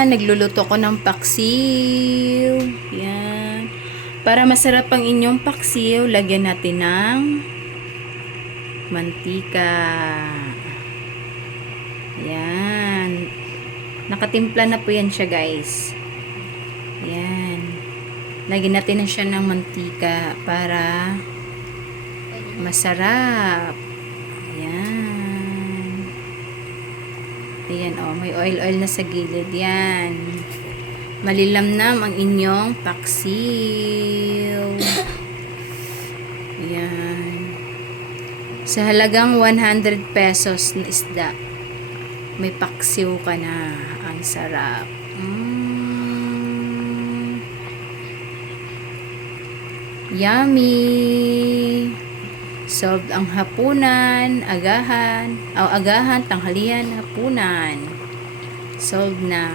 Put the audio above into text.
Ayan, nagluluto ko ng paksiw. Ayan. Para masarap ang inyong paksiw, lagyan natin ng mantika. Ayan. Nakatimpla na po yan siya, guys. Ayan. Lagyan natin na siya ng mantika para masarap. Ayan. Ayan, oh, may oil-oil na sa gilid. Yan. Malilamnam ang inyong paksiw. Ayan. Sa halagang 100 pesos na isda, may paksiw ka na. Ang sarap. Yummy! Solved ang hapunan, agahan, tanghalian, hapunan. Solved na.